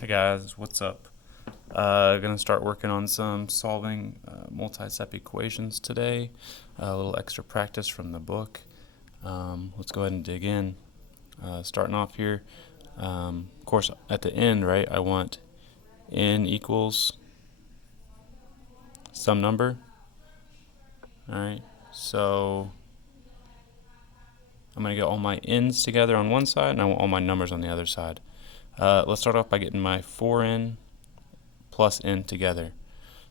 Hey guys, what's up? Gonna start working on some solving multi-step equations today. A little extra practice from the book. Let's go ahead and dig in. Starting off here, of course, at the end, right, I want n equals some number. All right, so I'm gonna get all my n's together on one side, and I want all my numbers on the other side. Let's start off by getting my 4n plus n together.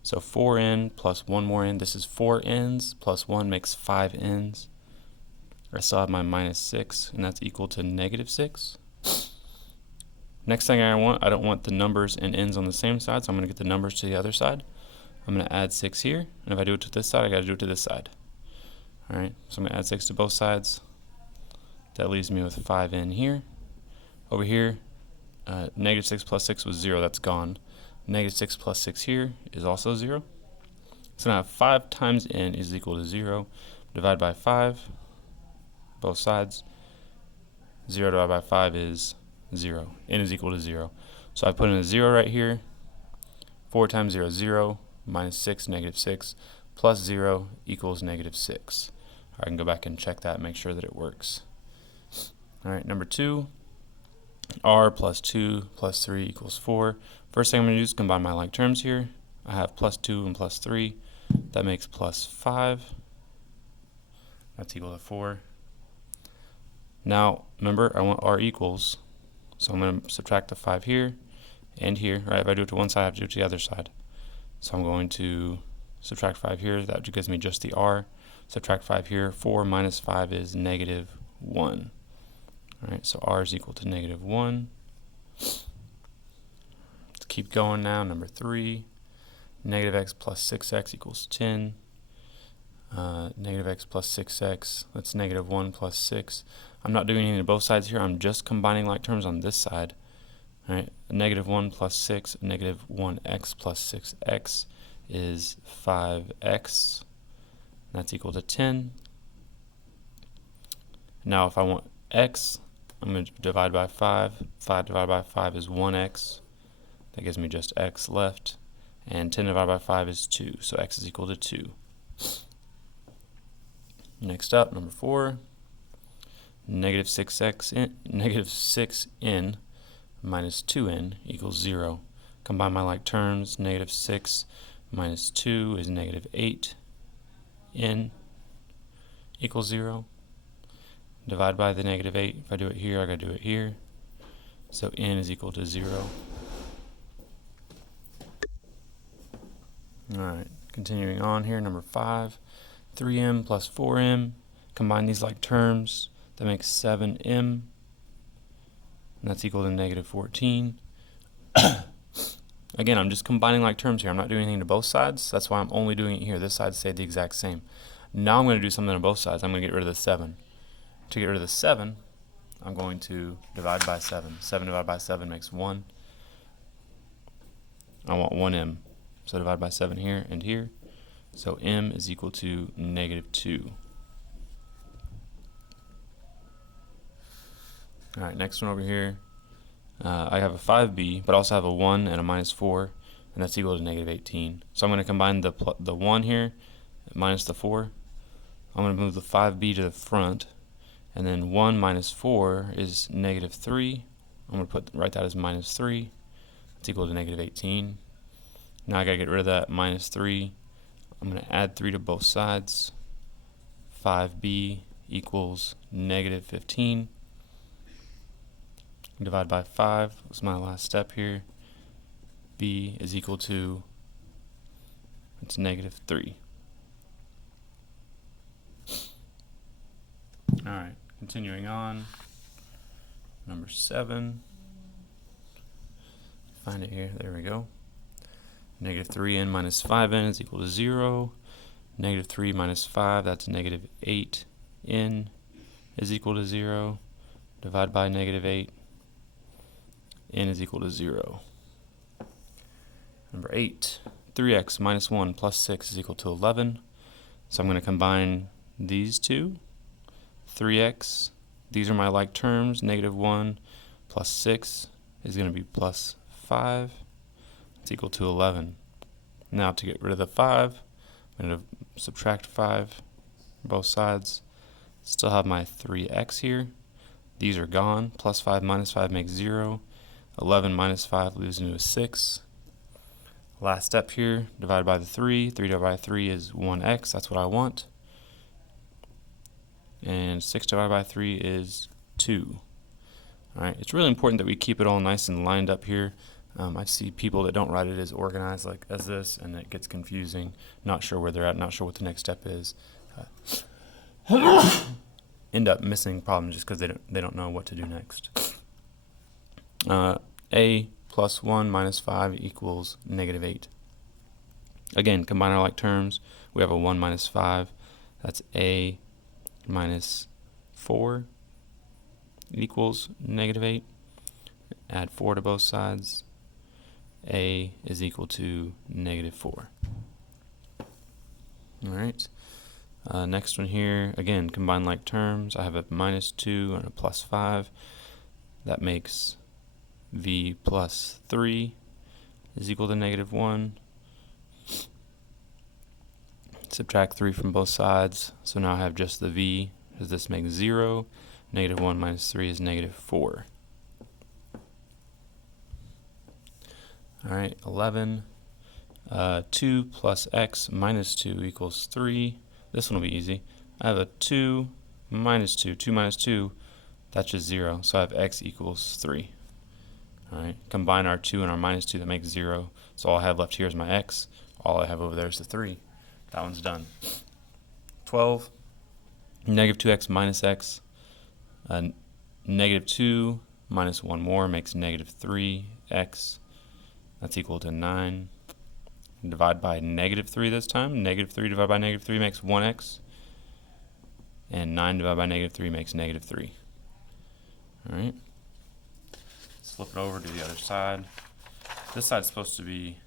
So 4n plus one more n, this is 4 n's plus 1 makes 5 n's. I still have my minus 6, and that's equal to negative 6. Next thing I don't want the numbers and n's on the same side, so I'm going to get the numbers to the other side. I'm going to add 6 here, and if I do it to this side, I got to do it to this side. Alright, so I'm going to add 6 to both sides. That leaves me with 5n here. Over here, negative 6 plus 6 was 0, that's gone. Negative 6 plus 6 here is also 0. So now 5 times n is equal to 0. Divide by 5, both sides. 0 divided by 5 is 0. N is equal to 0. So I put in a 0 right here. 4 times 0 is 0. Minus 6, negative 6. Plus 0 equals negative 6. I can go back and check that and make sure that it works. Alright, number 2. R plus 2 plus 3 equals 4. First thing I'm going to do is combine my like terms here. I have plus 2 and plus 3. That makes plus 5. That's equal to 4. Now, remember, I want R equals. So I'm going to subtract the 5 here and here. Right? If I do it to one side, I have to do it to the other side. So I'm going to subtract 5 here. That gives me just the R. Subtract 5 here. 4 minus 5 is negative 1. Alright, so R is equal to negative 1. Let's keep going now. Number 3. Negative x plus 6x equals 10. Negative x plus 6x, that's negative 1 plus 6. I'm not doing anything to both sides here. I'm just combining like terms on this side. Alright, negative 1 plus 6, negative 1x plus 6x is 5x. That's equal to 10. Now if I want x, I'm going to divide by 5. 5 divided by 5 is 1x. That gives me just x left. And 10 divided by 5 is 2, so x is equal to 2. Next up, number 4. Negative 6n minus 2n equals 0. Combine my like terms. Negative 6 minus 2 is negative 8n equals 0. Divide by the negative 8. If I do it here, I got to do it here. So n is equal to 0. Alright, continuing on here, number 5. 3m plus 4m. Combine these like terms. That makes 7m. And that's equal to negative 14. Again, I'm just combining like terms here. I'm not doing anything to both sides. That's why I'm only doing it here. This side stayed the exact same. Now I'm going to do something on both sides. I'm going to get rid of the 7. To get rid of the 7, I'm going to divide by 7. 7 divided by 7 makes 1. I want 1m. So divide by 7 here and here. So m is equal to negative 2. Alright, next one over here. I have a 5b, but I also have a 1 and a minus 4, and that's equal to negative 18. So I'm going to combine the 1 here minus the 4. I'm going to move the 5b to the front, and then 1 minus 4 is negative 3. I'm going to write that as minus 3. It's equal to negative 18. Now I got to get rid of that minus 3. I'm going to add 3 to both sides. 5b equals negative 15. Divide by 5 was my last step here. B is equal to, it's negative 3. Alright, continuing on. Number 7. Find it here, there we go. Negative 3n minus 5n is equal to 0. Negative 3 minus 5, that's negative 8n is equal to 0. Divide by negative 8. N is equal to 0. Number 8. 3x minus 1 plus 6 is equal to 11. So I'm going to combine these two. 3x, these are my like terms. Negative 1 plus 6 is going to be plus 5. It's equal to 11. Now to get rid of the 5, I'm going to subtract 5 from both sides. Still have my 3x here. These are gone. Plus 5 minus 5 makes 0. 11 minus 5 leaves me with 6. Last step here, divide by the 3. 3 divided by 3 is 1x. That's what I want. And 6 divided by 3 is 2. Alright, it's really important that we keep it all nice and lined up here. I see people that don't write it as organized like as this, and it gets confusing. Not sure where they're at, not sure what the next step is. End up missing problems just because they don't know what to do next. A plus 1 minus 5 equals negative 8. Again, combine our like terms. We have a 1 minus 5. That's A minus 4 equals negative 8. Add 4 to both sides. A is equal to negative 4. Alright. Next one here, again, combine like terms. I have a minus 2 and a plus 5. That makes V plus 3 is equal to negative 1. Subtract 3 from both sides. So now I have just the V, because this makes 0. Negative 1 minus 3 is negative 4. Alright, 11. 2 plus x minus 2 equals 3. This one will be easy. I have a 2 minus 2. 2 minus 2, that's just 0. So I have x equals 3. Alright, combine our 2 and our minus 2, that makes 0. So all I have left here is my x. All I have over there is the 3. That one's done. 12. Negative 2x minus x. Negative 2 minus 1 more makes negative 3x. That's equal to 9. Divide by negative 3 this time. Negative 3 divided by negative 3 makes 1x. And 9 divided by negative 3 makes negative 3. Alright. Let's flip it over to the other side. This side's supposed to be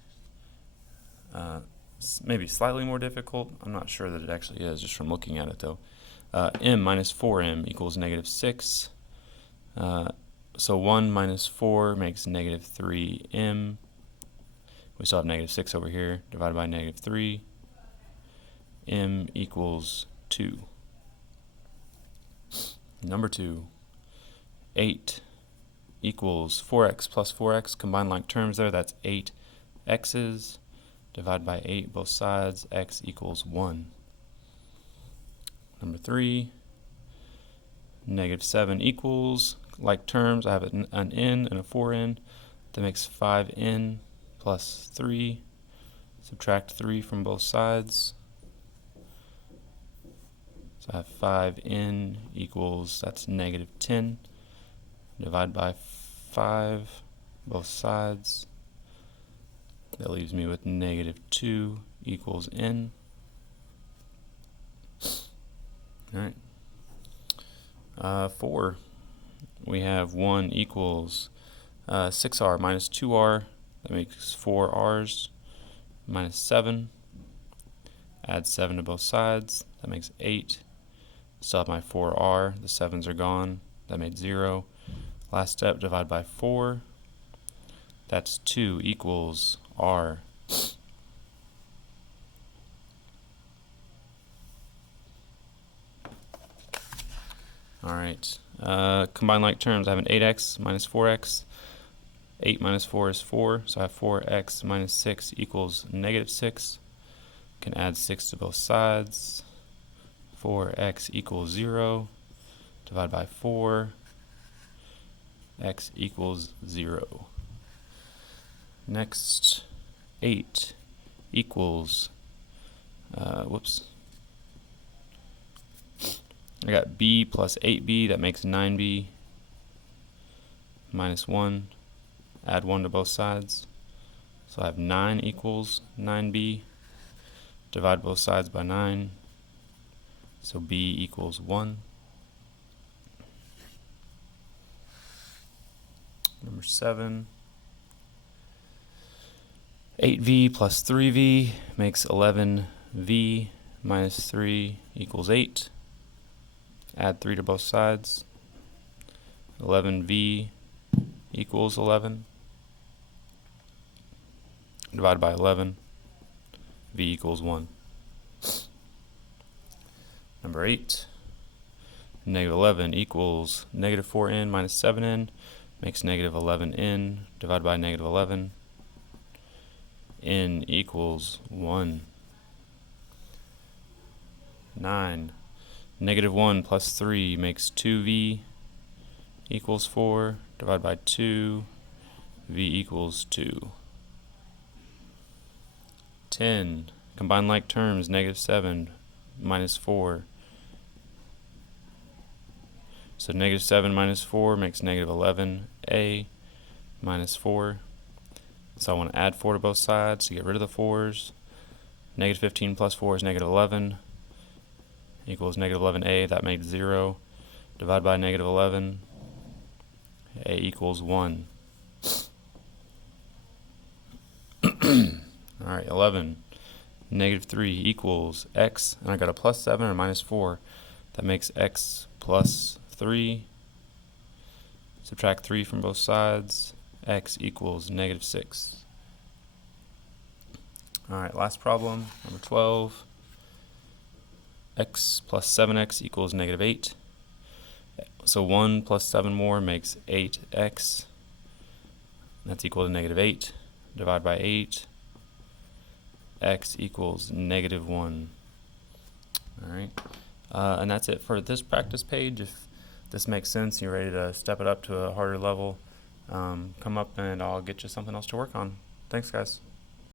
maybe slightly more difficult. I'm not sure that it actually is, just from looking at it though. M minus 4m equals negative 6. So 1 minus 4 makes negative 3m. We still have negative 6 over here, divided by negative 3. M equals 2. Number 2. 8 equals 4x plus 4x. Combine like terms there, that's 8 x's. Divide by 8 both sides, x equals 1. Number 3. Negative 7 equals, like terms, I have an n and a 4n. That makes 5n plus 3. Subtract 3 from both sides. So I have 5n equals, that's negative 10. Divide by 5, both sides. That leaves me with negative 2 equals n. Alright. 4. We have 1 equals 6r minus 2r. That makes 4r's. Minus 7. Add 7 to both sides. That makes 8. Still have my 4r. The 7's are gone. That made 0. Last step, divide by 4. That's 2 equals r. Alright, combine like terms. I have an 8x minus 4x. 8 minus 4 is 4, so I have 4x minus 6 equals negative 6. Can add 6 to both sides. 4x equals 0. Divide by 4. X equals 0. Next, 8 equals, whoops. I got b plus 8b, that makes 9b minus 1. Add 1 to both sides. So I have 9 equals 9b. Divide both sides by 9. So b equals 1. Number 7. 8v plus 3v makes 11v minus 3 equals 8. Add 3 to both sides. 11v equals 11. divided by 11, v equals 1. Number 8, negative 11 equals negative 4n minus 7n, makes negative 11n, divided by negative 11, n equals 1. 9, negative 1 plus 3 makes 2v equals 4, divided by 2, v equals 2. 10, combine like terms, negative 7 minus 4. So negative 7 minus 4 makes negative 11a minus 4. So I want to add 4 to both sides to get rid of the 4's. Negative 15 plus 4 is negative 11 equals negative 11a, that makes 0. Divide by negative 11, a equals 1. Alright, 11. Negative 3 equals x, and I got a plus 7 or minus 4. That makes x plus 3. Subtract 3 from both sides. X equals negative 6. Alright, last problem, number 12. X plus 7x equals negative 8. So 1 plus 7 more makes 8x. That's equal to negative 8. Divide by 8. X equals negative 1. Alright, and that's it for this practice page. If this makes sense, you're ready to step it up to a harder level, come up and I'll get you something else to work on. Thanks, guys.